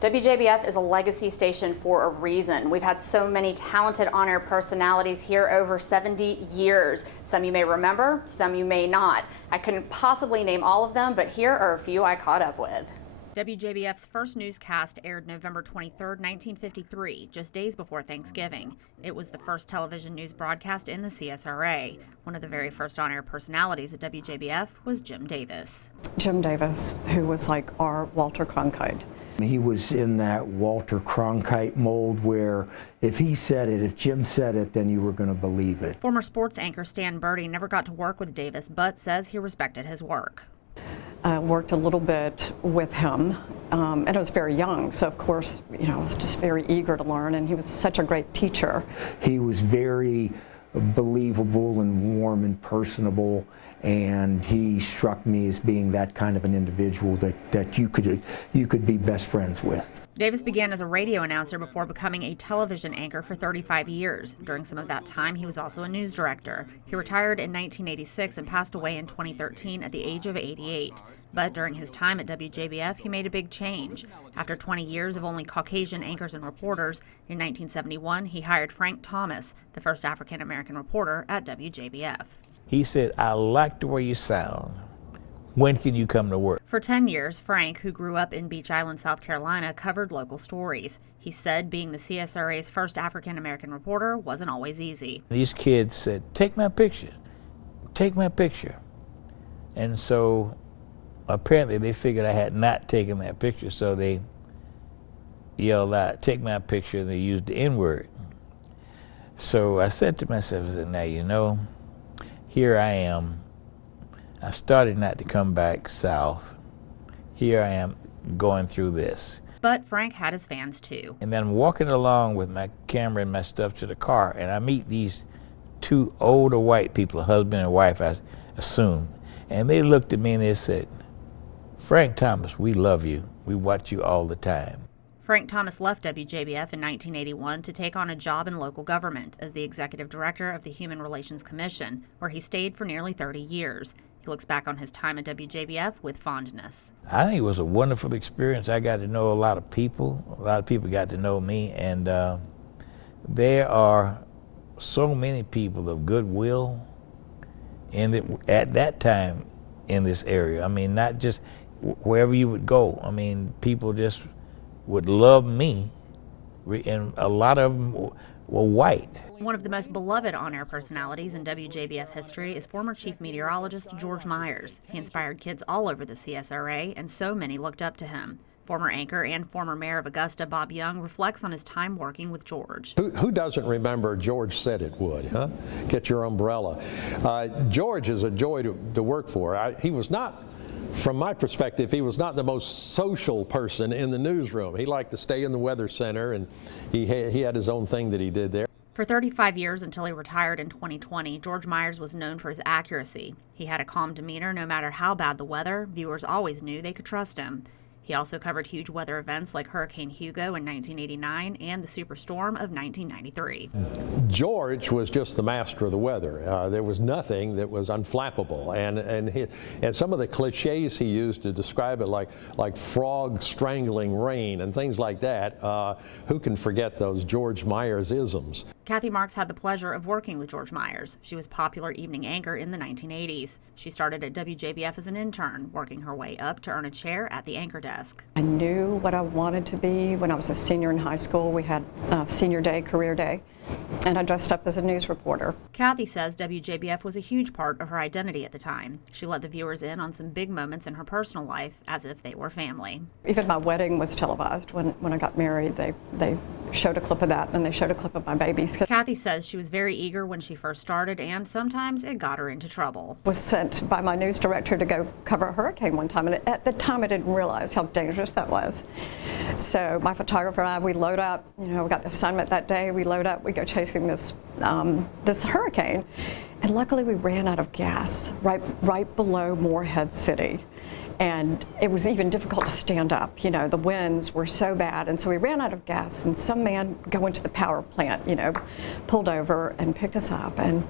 WJBF is a legacy station for a reason. We've had so many talented on-air personalities here over 70 years. Some you may remember, some you may not. I couldn't possibly name all of them, but here are a few I caught up with. WJBF's first newscast aired November 23, 1953, just days before Thanksgiving. It was the first television news broadcast in the CSRA. One of the very first on-air personalities at WJBF was Jim Davis. Jim Davis, who was like our Walter Cronkite. He was in that Walter Cronkite mold where if he said it, if Jim said it, then you were going to believe it. Former sports anchor Stan Birdie never got to work with Davis, but says he respected his work. Worked a little bit with him, and I was very young, so of course, I was just very eager to learn, and he was such a great teacher. He was very believable and warm and personable, and he struck me as being that kind of an individual that you could be best friends with. Davis began as a radio announcer before becoming a television anchor for 35 years. During some of that time, he was also a news director. He retired in 1986 and passed away in 2013 at the age of 88. But during his time at WJBF, he made a big change. After 20 years of only Caucasian anchors and reporters, in 1971, he hired Frank Thomas, the first African-American reporter at WJBF. He said, "I like the way you sound. When can you come to work?" For 10 years, Frank, who grew up in Beach Island, South Carolina, covered local stories. He said being the CSRA's first African-American reporter wasn't always easy. These kids said, "Take my picture, take my picture." And so apparently they figured I had not taken that picture, so they yelled out, "Take my picture," and they used the N-word. So I said to myself, I said, now, here I am. I started not to come back south. Here I am going through this. But Frank had his fans too. And then I'm walking along with my camera and my stuff to the car, and I meet these two older white people, a husband and wife, I assume. And they looked at me and they said, "Frank Thomas, we love you. We watch you all the time." Frank Thomas left WJBF in 1981 to take on a job in local government as the executive director of the Human Relations Commission, where he stayed for nearly 30 years. He looks back on his time at WJBF with fondness. I think it was a wonderful experience. I got to know a lot of people. A lot of people got to know me, and there are so many people of goodwill at that time in this area. I mean, not just wherever you would go. I mean, people just would love me, and a lot of them were white. One of the most beloved on-air personalities in WJBF history is former chief meteorologist George Myers. He inspired kids all over the CSRA, and so many looked up to him. Former anchor and former mayor of Augusta, Bob Young, reflects on his time working with George. Who doesn't remember George said it would, huh? Get your umbrella. George is a joy to work for. He was not, from my perspective, he was not the most social person in the newsroom. He liked to stay in the weather center, and he had his own thing that he did there. For 35 years until he retired in 2020, George Myers was known for his accuracy. He had a calm demeanor no matter how bad the weather. Viewers always knew they could trust him. He also covered huge weather events like Hurricane Hugo in 1989 and the Superstorm of 1993. George was just the master of the weather. There was nothing that was unflappable, and some of the cliches he used to describe it, like frogs strangling rain and things like that. Who can forget those George Myers isms? Kathy Marks had the pleasure of working with George Myers. She was popular evening anchor in the 1980s. She started at WJBF as an intern, working her way up to earn a chair at the anchor desk. I knew what I wanted to be when I was a senior in high school. We had senior day, career day, and I dressed up as a news reporter. Kathy says WJBF was a huge part of her identity at the time. She let the viewers in on some big moments in her personal life as if they were family. Even my wedding was televised. When I got married, they showed a clip of that, and they showed a clip of my babies. Kathy says she was very eager when she first started, and sometimes it got her into trouble. Was sent by my news director to go cover a hurricane one time, and at the time I didn't realize how dangerous that was. So my photographer and I, we load up, we got the assignment that day, we load up, we go chasing this hurricane, and luckily we ran out of gas right below Morehead City. And it was even difficult to stand up. You know, the winds were so bad. And so we ran out of gas, and some man going to the power plant, you know, pulled over and picked us up and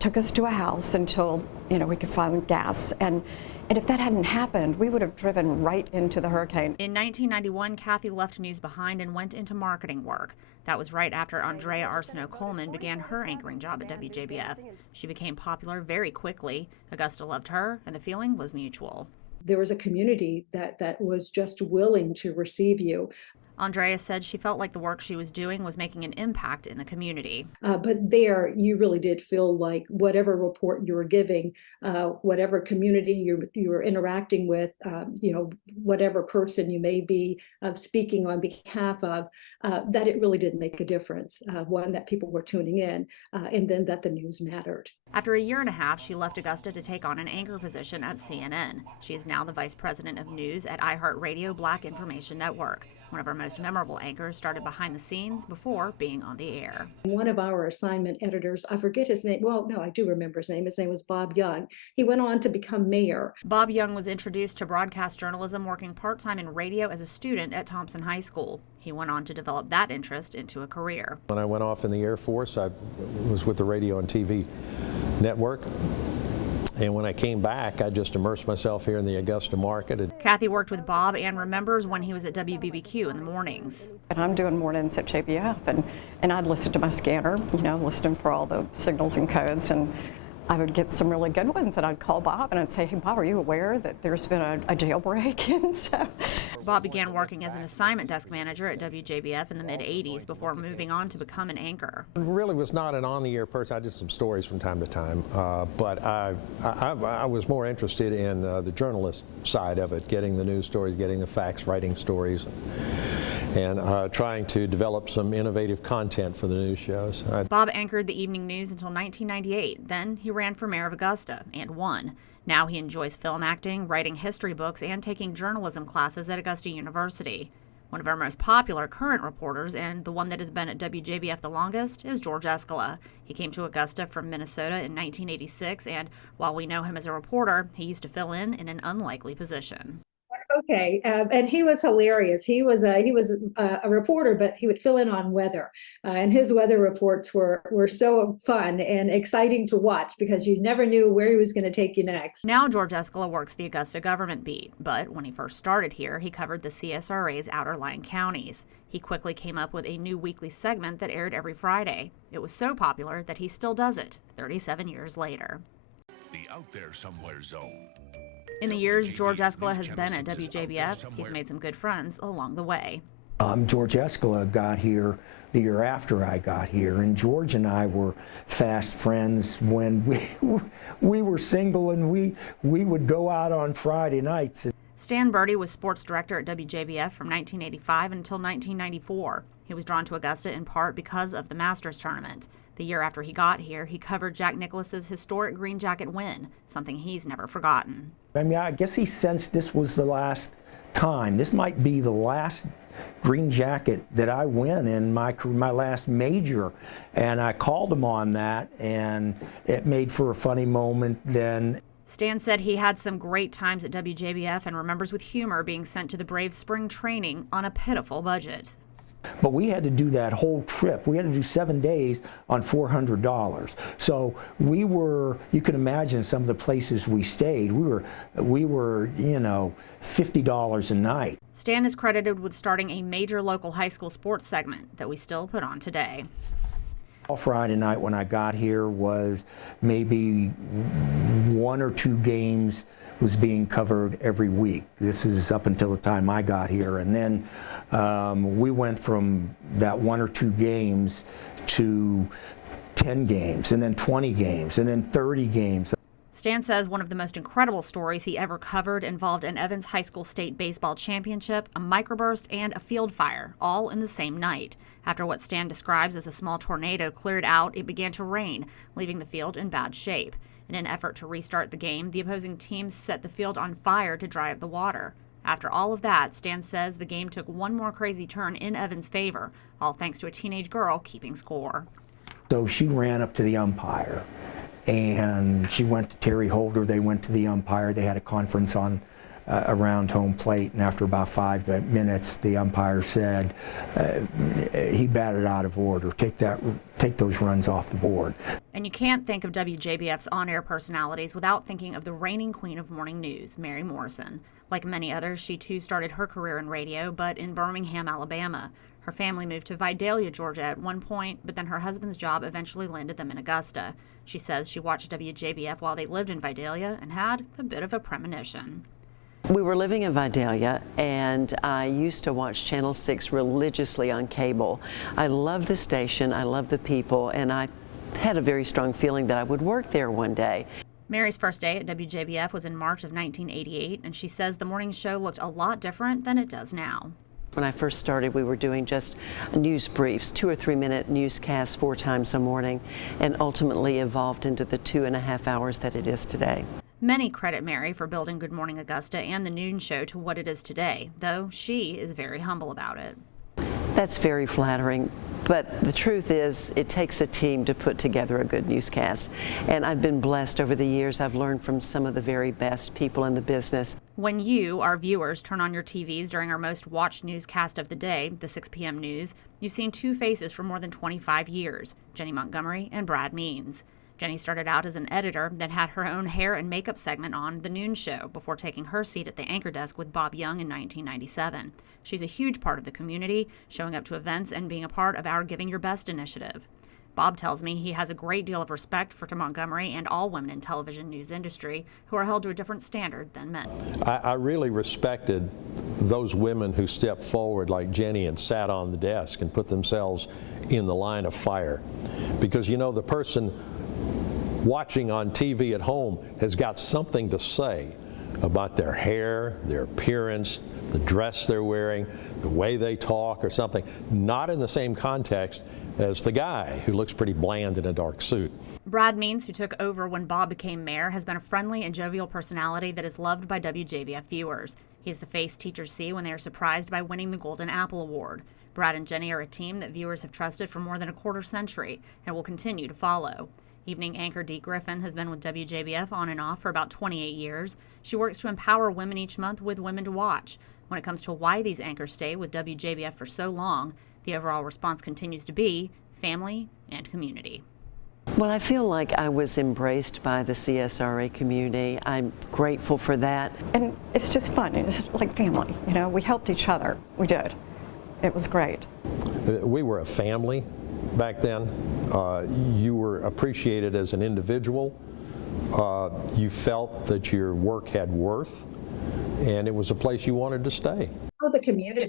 took us to a house until, you know, we could find gas. And if that hadn't happened, we would have driven right into the hurricane. In 1991, Kathy left news behind and went into marketing work. That was right after Andrea Arsenault-Coleman began her anchoring job at WJBF. She became popular very quickly. Augusta loved her, and the feeling was mutual. There was a community that was just willing to receive you. Andrea said she felt like the work she was doing was making an impact in the community. But there, you really did feel like whatever report you were giving, whatever community you were interacting with, you know, whatever person you may be speaking on behalf of, that it really did make a difference. One, that people were tuning in, and then that the news mattered. After a year and a half, she left Augusta to take on an anchor position at CNN. She is now the vice president of news at iHeartRadio Black Information Network. One of our most memorable anchors started behind the scenes before being on the air. One of our assignment editors, I forget his name. Well, no, I do remember his name. His name was Bob Young. He went on to become mayor. Bob Young was introduced to broadcast journalism working part-time in radio as a student at Thompson High School. He went on to develop that interest into a career. When I went off in the Air Force, I was with the radio and TV network. And when I came back, I just immersed myself here in the Augusta market. Kathy worked with Bob and remembers when he was at WBBQ in the mornings. And I'm doing mornings at JBF, and I'd listen to my scanner, you know, listening for all the signals and codes, and I would get some really good ones, and I'd call Bob and I'd say, hey, Bob, are you aware that there's been a jailbreak? And so Bob began working as an assignment desk manager at WJBF in the mid-'80s before moving on to become an anchor. I really was not an on-the-air person. I did some stories from time to time, but I was more interested in the journalist side of it, getting the news stories, getting the facts, writing stories, and trying to develop some innovative content for the news shows. Bob anchored the evening news until 1998. Then he ran for mayor of Augusta and won. Now he enjoys film acting, writing history books, and taking journalism classes at Augusta University. One of our most popular current reporters, and the one that has been at WJBF the longest, is George Escala. He came to Augusta from Minnesota in 1986, and while we know him as a reporter, he used to fill in an unlikely position. Okay, and he was hilarious. He was a reporter, but he would fill in on weather, and his weather reports were so fun and exciting to watch because you never knew where he was going to take you next. Now George Escala works the Augusta government beat, but when he first started here, he covered the CSRA's outer-lying counties. He quickly came up with a new weekly segment that aired every Friday. It was so popular that he still does it 37 years later. The Out There Somewhere Zone. In the years George Escala has been at WJBF, he's made some good friends along the way. George Escala got here the year after I got here, and George and I were fast friends when we were single, and we would go out on Friday nights. Stan Birdie was sports director at WJBF from 1985 until 1994. He was drawn to Augusta in part because of the Masters tournament. The year after he got here, he covered Jack Nicklaus's historic Green Jacket win, something he's never forgotten. I mean, I guess he sensed this was the last time. This might be the last Green Jacket that I win in my last major, and I called him on that, and it made for a funny moment then. Stan said he had some great times at WJBF and remembers with humor being sent to the Braves spring training on a pitiful budget. But we had to do that whole trip. We had to do 7 days on $400. So we were, you can imagine some of the places we stayed, we were, you know, $50 a night. Stan is credited with starting a major local high school sports segment that we still put on today. All Friday night when I got here was maybe 1 or 2 games was being covered every week. This is up until the time I got here. And then we went from that 1 or 2 games to 10 games, and then 20 games, and then 30 games. Stan says one of the most incredible stories he ever covered involved an Evans High School State Baseball Championship, a microburst, and a field fire, all in the same night. After what Stan describes as a small tornado cleared out, it began to rain, leaving the field in bad shape. In an effort to restart the game, the opposing teams set the field on fire to dry up the water. After all of that, Stan says the game took one more crazy turn in Evans' favor, all thanks to a teenage girl keeping score. So she ran up to the umpire, and she went to Terry Holder. They went to the umpire. They had a conference on around home plate, and after about 5 minutes, the umpire said he batted out of order. Take those runs off the board. And you can't think of WJBF's on-air personalities without thinking of the reigning queen of morning news, Mary Morrison. Like many others, she too started her career in radio, but in Birmingham, Alabama. Her family moved to Vidalia, Georgia at one point, but then her husband's job eventually landed them in Augusta. She says she watched WJBF while they lived in Vidalia and had a bit of a premonition. We were living in Vidalia, and I used to watch Channel 6 religiously on cable. I love the station, I love the people, and I had a very strong feeling that I would work there one day. Mary's first day at WJBF was in March of 1988, and she says the morning show looked a lot different than it does now. When I first started, we were doing just news briefs, 2 or 3 minute newscasts 4 times a morning, and ultimately evolved into the 2.5 hours that it is today. Many credit Mary for building Good Morning Augusta and the noon show to what it is today, though she is very humble about it. That's very flattering, but the truth is it takes a team to put together a good newscast. And I've been blessed over the years. I've learned from some of the very best people in the business. When you, our viewers, turn on your TVs during our most watched newscast of the day, the 6 p.m. news, you've seen two faces for more than 25 years, Jenny Montgomery and Brad Means. Jenny started out as an editor, then had her own hair and makeup segment on The Noon Show before taking her seat at the anchor desk with Bob Young in 1997. She's a huge part of the community, showing up to events and being a part of our Giving Your Best initiative. Bob tells me he has a great deal of respect for Montgomery and all women in television news industry who are held to a different standard than men. I really respected those women who stepped forward like Jenny and sat on the desk and put themselves in the line of fire. Because you know, the person watching on TV at home has got something to say about their hair, their appearance, the dress they're wearing, the way they talk or something, not in the same context as the guy who looks pretty bland in a dark suit. Brad Means, who took over when Bob became mayor, has been a friendly and jovial personality that is loved by WJBF viewers. He's the face teachers see when they are surprised by winning the Golden Apple Award. Brad and Jenny are a team that viewers have trusted for more than a quarter century and will continue to follow. Evening anchor Dee Griffin has been with WJBF on and off for about 28 years. She works to empower women each month with Women to Watch. When it comes to why these anchors stay with WJBF for so long, the overall response continues to be family and community. Well, I feel like I was embraced by the CSRA community. I'm grateful for that. And it's just fun. It's like family. You know, we helped each other. We did. It was great. We were a family back then. You were appreciated as an individual. You felt that your work had worth, and it was a place you wanted to stay. Oh, the community.